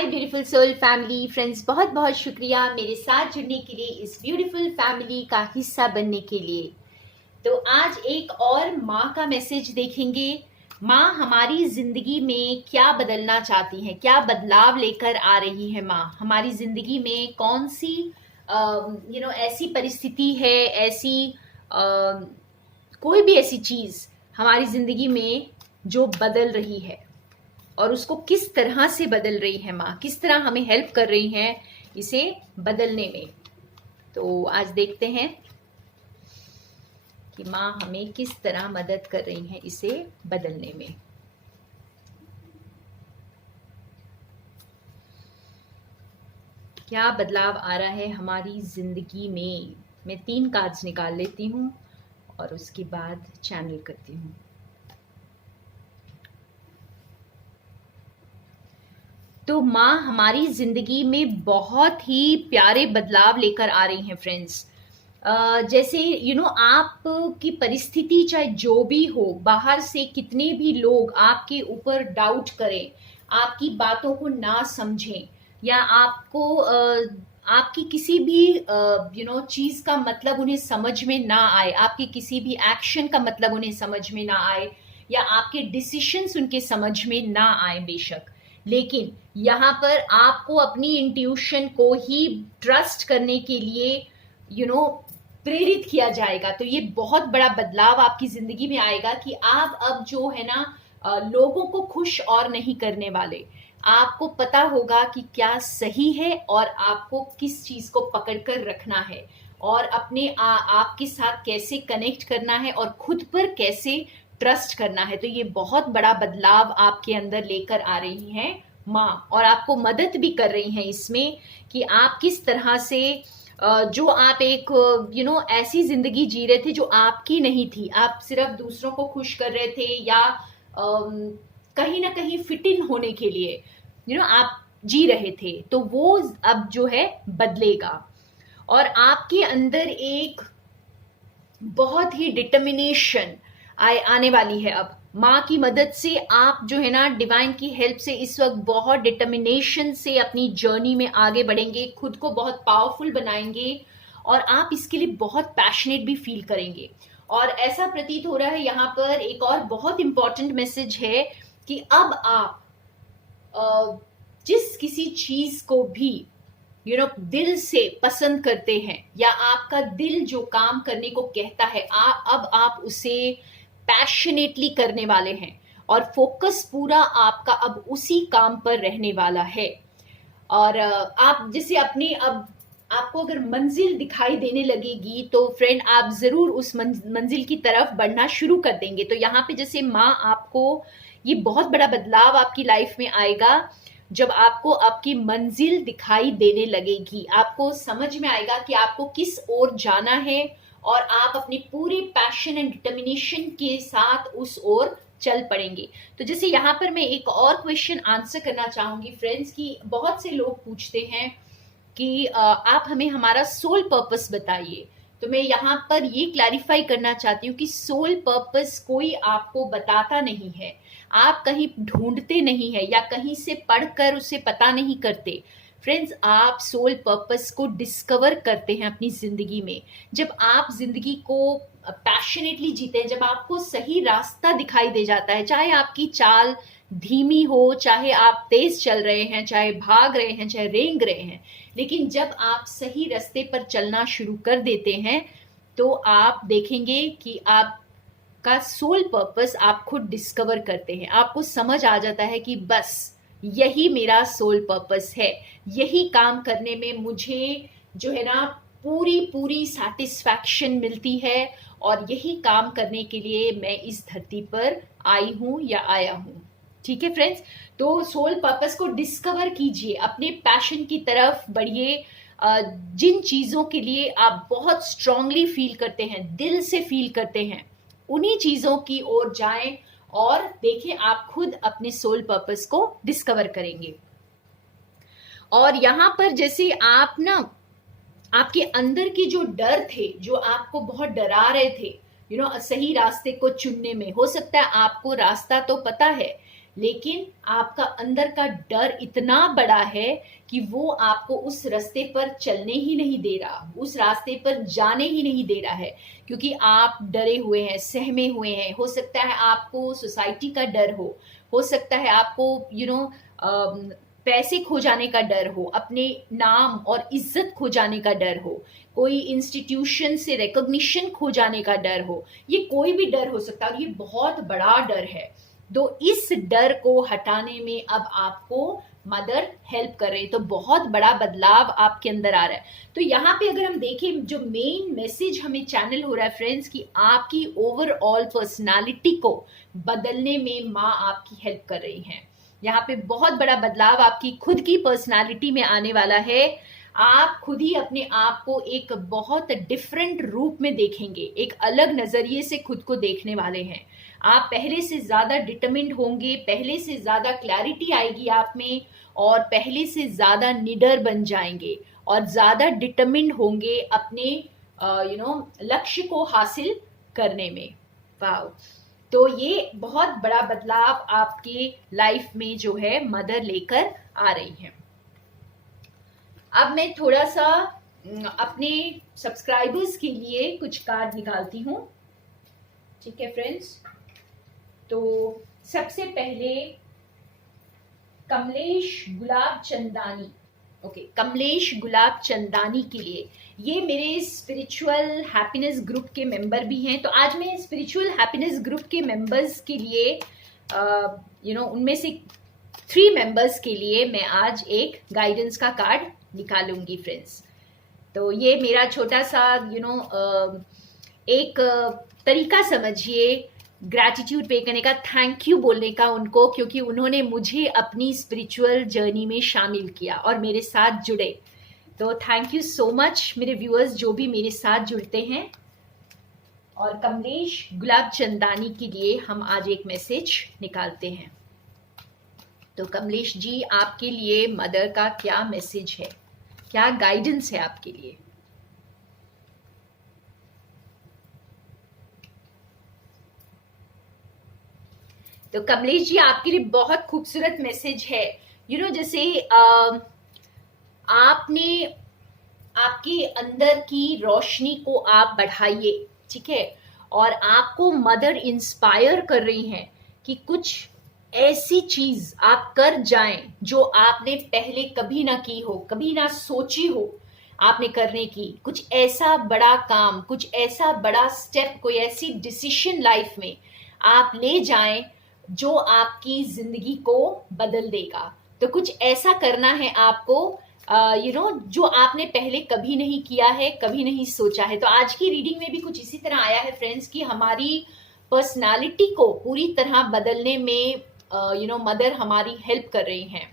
हाय beautiful soul family friends, बहुत बहुत शुक्रिया मेरे साथ जुड़ने के लिए, इस ब्यूटीफुल फैमिली का हिस्सा बनने के लिए। तो आज एक और माँ का मैसेज देखेंगे। माँ हमारी जिंदगी में क्या बदलना चाहती हैं, क्या बदलाव लेकर आ रही है माँ हमारी जिंदगी में, कौन सी ऐसी परिस्थिति है, ऐसी कोई भी ऐसी चीज हमारी जिंदगी में जो बदल रही है और उसको किस तरह से बदल रही है माँ, किस तरह हमें हेल्प कर रही हैं इसे बदलने में। तो आज देखते हैं कि माँ हमें किस तरह मदद कर रही हैं इसे बदलने में। क्या बदलाव आ रहा है हमारी जिंदगी में। मैं 3 कार्ड्स निकाल लेती हूँ और उसके बाद चैनल करती हूँ। तो माँ हमारी जिंदगी में बहुत ही प्यारे बदलाव लेकर आ रही हैं फ्रेंड्स। जैसे आपकी परिस्थिति चाहे जो भी हो, बाहर से कितने भी लोग आपके ऊपर डाउट करें, आपकी बातों को ना समझें, या आपको आपकी किसी भी चीज का मतलब उन्हें समझ में ना आए, आपके किसी भी एक्शन का मतलब उन्हें समझ में ना आए, या आपके डिसीशंस उनके समझ में ना आए बेशक, लेकिन यहाँ पर आपको अपनी इंट्यूशन को ही ट्रस्ट करने के लिए प्रेरित किया जाएगा। तो ये बहुत बड़ा बदलाव आपकी जिंदगी में आएगा कि आप अब जो है ना लोगों को खुश और नहीं करने वाले। आपको पता होगा कि क्या सही है और आपको किस चीज को पकड़कर रखना है और अपने आपके साथ कैसे कनेक्ट करना है और खुद पर कैसे ट्रस्ट करना है। तो ये बहुत बड़ा बदलाव आपके अंदर लेकर आ रही हैं माँ, और आपको मदद भी कर रही हैं इसमें कि आप किस तरह से जो आप एक ऐसी जिंदगी जी रहे थे जो आपकी नहीं थी, आप सिर्फ दूसरों को खुश कर रहे थे या कहीं ना कहीं फिट इन होने के लिए आप जी रहे थे, तो वो अब जो है बदलेगा और आपके अंदर एक बहुत ही डिटर्मिनेशन आने वाली है। अब माँ की मदद से आप जो है ना डिवाइन की हेल्प से इस वक्त बहुत डिटर्मिनेशन से अपनी जर्नी में आगे बढ़ेंगे, खुद को बहुत पावरफुल बनाएंगे और आप इसके लिए बहुत पैशनेट भी फील करेंगे। और ऐसा प्रतीत हो रहा है यहाँ पर एक और बहुत इंपॉर्टेंट मैसेज है कि अब आप जिस किसी चीज को भी दिल से पसंद करते हैं या आपका दिल जो काम करने को कहता है, अब आप उसे पैशनेटली करने वाले हैं और फोकस पूरा आपका अब उसी काम पर रहने वाला है। और आप जैसे अपने अब आपको अगर मंजिल दिखाई देने लगेगी तो फ्रेंड आप जरूर उस मंजिल की तरफ बढ़ना शुरू कर देंगे। तो यहाँ पे जैसे माँ आपको ये बहुत बड़ा बदलाव आपकी लाइफ में आएगा जब आपको आपकी मंजिल दिखाई देने लगेगी, आपको समझ में आएगा कि आपको किस ओर जाना है और आप अपने पूरे पैशन एंड डिटर्मिनेशन के साथ उस ओर चल पड़ेंगे। तो जैसे यहाँ पर मैं एक और क्वेश्चन आंसर करना चाहूंगी फ्रेंड्स कि बहुत से लोग पूछते हैं कि आप हमें हमारा सोल पर्पस बताइए। तो मैं यहाँ पर ये क्लैरिफाई करना चाहती हूँ कि सोल पर्पस कोई आपको बताता नहीं है, आप कहीं ढूंढते नहीं है या कहीं से पढ़कर उसे पता नहीं करते। फ्रेंड्स, आप सोल पर्पस को डिस्कवर करते हैं अपनी जिंदगी में जब आप जिंदगी को पैशनेटली जीते हैं, जब आपको सही रास्ता दिखाई दे जाता है, चाहे आपकी चाल धीमी हो, चाहे आप तेज चल रहे हैं, चाहे भाग रहे हैं, चाहे रेंग रहे हैं, लेकिन जब आप सही रास्ते पर चलना शुरू कर देते हैं तो आप देखेंगे कि आपका सोल पर्पस आप खुद डिस्कवर करते हैं। आपको समझ आ जाता है कि बस यही मेरा सोल पर्पस है, यही काम करने में मुझे जो है ना पूरी पूरी सैटिस्फैक्शन मिलती है और यही काम करने के लिए मैं इस धरती पर आई हूं या आया हूं। ठीक है फ्रेंड्स, तो सोल पर्पस को डिस्कवर कीजिए, अपने पैशन की तरफ बढ़िए। जिन चीजों के लिए आप बहुत स्ट्रांगली फील करते हैं, दिल से फील करते हैं, उन्हीं चीजों की ओर जाएं और देखें आप खुद अपने सोल पर्पस को डिस्कवर करेंगे। और यहाँ पर जैसे आप ना आपके अंदर के जो डर थे, जो आपको बहुत डरा रहे थे सही रास्ते को चुनने में, हो सकता है आपको रास्ता तो पता है लेकिन आपका अंदर का डर इतना बड़ा है कि वो आपको उस रास्ते पर चलने ही नहीं दे रहा, उस रास्ते पर जाने ही नहीं दे रहा है, क्योंकि आप डरे हुए हैं, सहमे हुए हैं। हो सकता है आपको सोसाइटी का डर हो सकता है आपको पैसे खो जाने का डर हो, अपने नाम और इज्जत खो जाने का डर हो, कोई इंस्टीट्यूशन से रिकॉग्निशन खो जाने का डर हो, ये कोई भी डर हो सकता है और ये बहुत बड़ा डर है। तो इस डर को हटाने में अब आपको मदर हेल्प कर रही है, तो बहुत बड़ा बदलाव आपके अंदर आ रहा है। तो यहाँ पे अगर हम देखें, जो मेन मैसेज हमें चैनल हो रहा है फ्रेंड्स, कि आपकी ओवरऑल पर्सनालिटी को बदलने में माँ आपकी हेल्प कर रही हैं। यहाँ पे बहुत बड़ा बदलाव आपकी खुद की पर्सनालिटी में आने वाला है। आप खुद ही अपने आप को एक बहुत डिफरेंट रूप में देखेंगे, एक अलग नजरिए से खुद को देखने वाले हैं। आप पहले से ज्यादा डिटरमिन्ड होंगे, पहले से ज्यादा क्लैरिटी आएगी आप में, और पहले से ज्यादा निडर बन जाएंगे और ज्यादा डिटरमिन्ड होंगे अपने लक्ष्य को हासिल करने में। वाह! तो ये बहुत बड़ा बदलाव आपके लाइफ में जो है मदर लेकर आ रही है। अब मैं थोड़ा सा अपने सब्सक्राइबर्स के लिए कुछ कार्ड निकालती हूँ। ठीक है फ्रेंड्स, तो सबसे पहले कमलेश गुलाब चंदानी, कमलेश गुलाब चंदानी के लिए, ये मेरे स्पिरिचुअल हैप्पीनेस ग्रुप के मेंबर भी हैं। तो आज मैं स्पिरिचुअल हैप्पीनेस ग्रुप के मेंबर्स के लिए उनमें से 3 मेंबर्स के लिए मैं आज एक गाइडेंस का कार्ड निकालूंगी फ्रेंड्स। तो ये मेरा छोटा सा एक तरीका समझिए ग्रैटिट्यूड पे करने का, थैंक यू बोलने का उनको, क्योंकि उन्होंने मुझे अपनी स्पिरिचुअल जर्नी में शामिल किया और मेरे साथ जुड़े। तो थैंक यू सो मच मेरे व्यूअर्स जो भी मेरे साथ जुड़ते हैं। और कमलेश गुलाब चंदानी के लिए हम आज एक मैसेज निकालते हैं। तो कमलेश जी, आपके लिए मदर का क्या मैसेज है, क्या गाइडेंस है आपके लिए? तो कमलेश जी, आपके लिए बहुत खूबसूरत मैसेज है। जैसे आपने आपके अंदर की रोशनी को आप बढ़ाइए, ठीक है, और आपको मदर इंस्पायर कर रही हैं कि कुछ ऐसी चीज आप कर जाएं जो आपने पहले कभी ना की हो, कभी ना सोची हो आपने करने की। कुछ ऐसा बड़ा काम, कुछ ऐसा बड़ा स्टेप, कोई ऐसी डिसीजन लाइफ में आप ले जाएं जो आपकी जिंदगी को बदल देगा। तो कुछ ऐसा करना है आपको जो आपने पहले कभी नहीं किया है, कभी नहीं सोचा है। तो आज की रीडिंग में भी कुछ इसी तरह आया है फ्रेंड्स, कि हमारी पर्सनालिटी को पूरी तरह बदलने में मदर हमारी हेल्प कर रही हैं।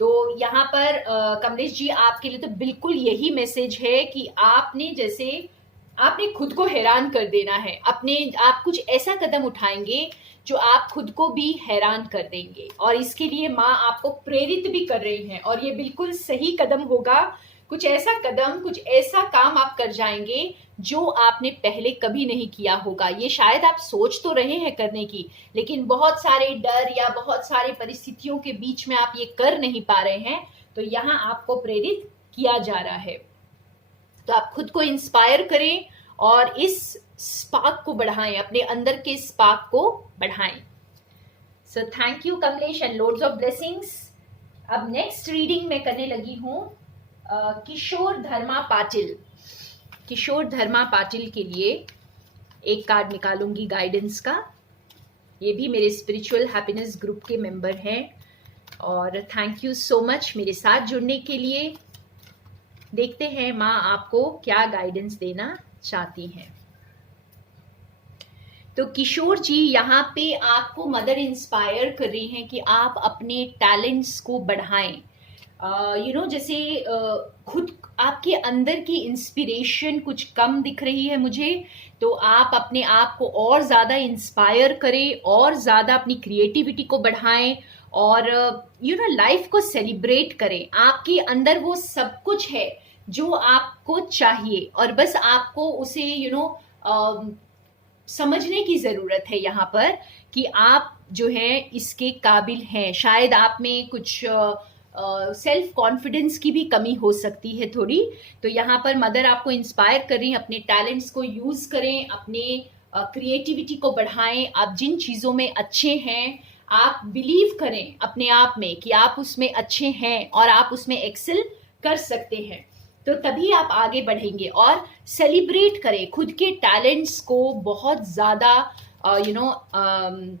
तो यहाँ पर कमलेश जी, आपके लिए तो बिल्कुल यही मैसेज है कि आपने खुद को हैरान कर देना है। आप कुछ ऐसा कदम उठाएंगे जो आप खुद को भी हैरान कर देंगे, और इसके लिए माँ आपको प्रेरित भी कर रही हैं, और ये बिल्कुल सही कदम होगा। कुछ ऐसा कदम, कुछ ऐसा काम आप कर जाएंगे जो आपने पहले कभी नहीं किया होगा। ये शायद आप सोच तो रहे हैं करने की, लेकिन बहुत सारे डर या बहुत सारे परिस्थितियों के बीच में आप ये कर नहीं पा रहे हैं। तो यहाँ आपको प्रेरित किया जा रहा है। तो आप खुद को इंस्पायर करें और इस स्पार्क को बढ़ाएं, अपने अंदर के स्पार्क को बढ़ाएं। So thank you Kamlesh and loads of blessings. अब नेक्स्ट रीडिंग मैं करने लगी हूं किशोर धर्मा पाटिल। किशोर धर्मा पाटिल के लिए एक कार्ड निकालूंगी गाइडेंस का। ये भी मेरे स्पिरिचुअल हैप्पीनेस ग्रुप के मेंबर हैं, और थैंक यू सो मच मेरे साथ जुड़ने के लिए। देखते हैं माँ आपको क्या गाइडेंस देना चाहती हैं। तो किशोर जी, यहाँ पे आपको मदर इंस्पायर कर रही हैं कि आप अपने टैलेंट्स को बढ़ाएं। जैसे खुद आपके अंदर की इंस्पिरेशन कुछ कम दिख रही है मुझे, तो आप अपने आप को और ज़्यादा इंस्पायर करें, और ज़्यादा अपनी क्रिएटिविटी को बढ़ाएं, और लाइफ को सेलिब्रेट करें। आपके अंदर वो सब कुछ है जो आपको चाहिए, और बस आपको उसे समझने की ज़रूरत है यहाँ पर, कि आप जो है इसके काबिल हैं। शायद आप में कुछ सेल्फ कॉन्फिडेंस की भी कमी हो सकती है थोड़ी। तो यहाँ पर मदर आपको इंस्पायर कर रही हैं, अपने टैलेंट्स को यूज़ करें, अपने क्रिएटिविटी को बढ़ाएं। आप जिन चीज़ों में अच्छे हैं आप बिलीव करें अपने आप में कि आप उसमें अच्छे हैं और आप उसमें एक्सेल कर सकते हैं, तो तभी आप आगे बढ़ेंगे। और सेलिब्रेट करें खुद के टैलेंट्स को, बहुत ज़्यादा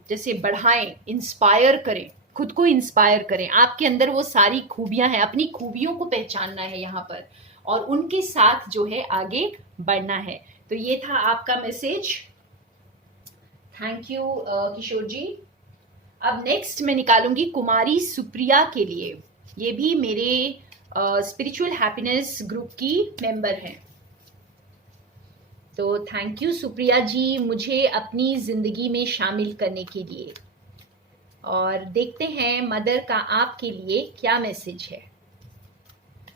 जैसे बढ़ाएं, इंस्पायर करें, खुद को इंस्पायर करें। आपके अंदर वो सारी खूबियां हैं, अपनी खूबियों को पहचानना है यहाँ पर और उनके साथ जो है आगे बढ़ना है। तो ये था आपका मैसेज। थैंक यू किशोर जी। अब नेक्स्ट मैं निकालूंगी कुमारी सुप्रिया के लिए। ये भी मेरे स्पिरिचुअल हैप्पीनेस ग्रुप की मेंबर हैं। तो थैंक यू सुप्रिया जी मुझे अपनी जिंदगी में शामिल करने के लिए। और देखते हैं मदर का आपके लिए क्या मैसेज है।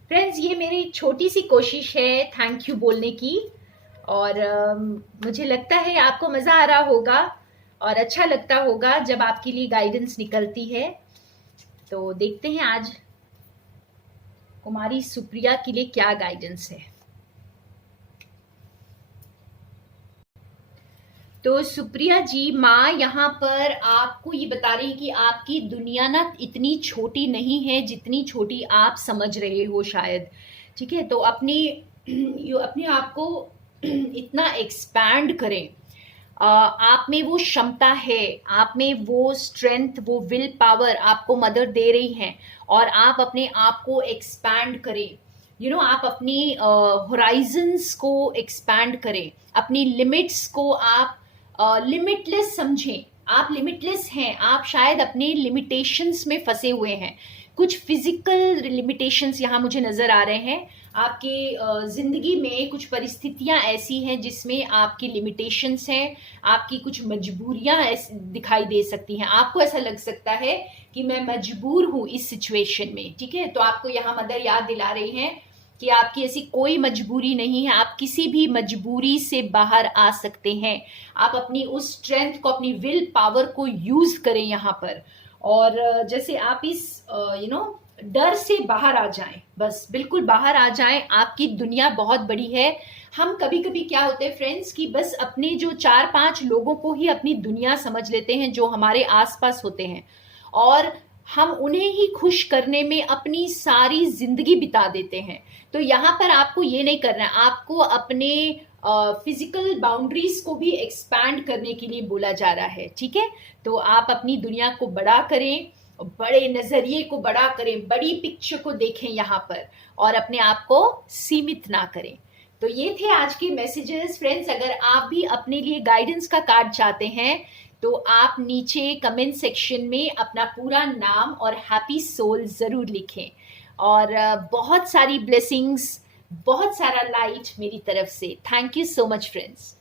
फ्रेंड्स, ये मेरी छोटी सी कोशिश है थैंक यू बोलने की, और मुझे लगता है आपको मज़ा आ रहा होगा और अच्छा लगता होगा जब आपके लिए गाइडेंस निकलती है। तो देखते हैं आज कुमारी सुप्रिया के लिए क्या गाइडेंस है। तो सुप्रिया जी, माँ यहाँ पर आपको ये बता रही कि आपकी दुनिया ना इतनी छोटी नहीं है जितनी छोटी आप समझ रहे हो शायद। ठीक है, तो अपने आप को इतना एक्सपैंड करें। आप में वो क्षमता है, आप में वो स्ट्रेंथ, वो विल पावर आपको मदर दे रही हैं, और आप अपने आप को एक्सपैंड करें। आप अपनी होराइजन्स को एक्सपैंड करें, अपनी लिमिट्स को आप लिमिटलेस समझें। आप लिमिटलेस हैं, आप शायद अपने लिमिटेशंस में फंसे हुए हैं। कुछ फिजिकल लिमिटेशंस यहाँ मुझे नज़र आ रहे हैं। आपके ज़िंदगी में कुछ परिस्थितियाँ ऐसी हैं जिसमें आपकी लिमिटेशंस हैं, आपकी कुछ मजबूरियाँ दिखाई दे सकती हैं। आपको ऐसा लग सकता है कि मैं मजबूर हूँ इस सिचुएशन में। ठीक है, तो आपको यहाँ मदर याद दिला रही हैं कि आपकी ऐसी कोई मजबूरी नहीं है, आप किसी भी मजबूरी से बाहर आ सकते हैं। आप अपनी उस स्ट्रेंथ को, अपनी विल पावर को यूज़ करें यहाँ पर, और जैसे आप इस डर से बाहर आ जाएं, बस बिल्कुल बाहर आ जाएं। आपकी दुनिया बहुत बड़ी है। हम कभी कभी क्या होते हैं फ्रेंड्स कि बस अपने जो 4-5 लोगों को ही अपनी दुनिया समझ लेते हैं जो हमारे आसपास होते हैं, और हम उन्हें ही खुश करने में अपनी सारी जिंदगी बिता देते हैं। तो यहाँ पर आपको ये नहीं करना है, आपको अपने फिजिकल बाउंड्रीज को भी एक्सपैंड करने के लिए बोला जा रहा है। ठीक है, तो आप अपनी दुनिया को बड़ा करें, बड़े नजरिए को बड़ा करें, बड़ी पिक्चर को देखें यहाँ पर, और अपने आप को सीमित ना करें। तो ये थे आज के मैसेजेस फ्रेंड्स। अगर आप भी अपने लिए गाइडेंस का कार्ड चाहते हैं तो आप नीचे कमेंट सेक्शन में अपना पूरा नाम और हैप्पी सोल जरूर लिखें, और बहुत सारी ब्लेसिंग्स, बहुत सारा लाइट मेरी तरफ से। Thank you so much friends.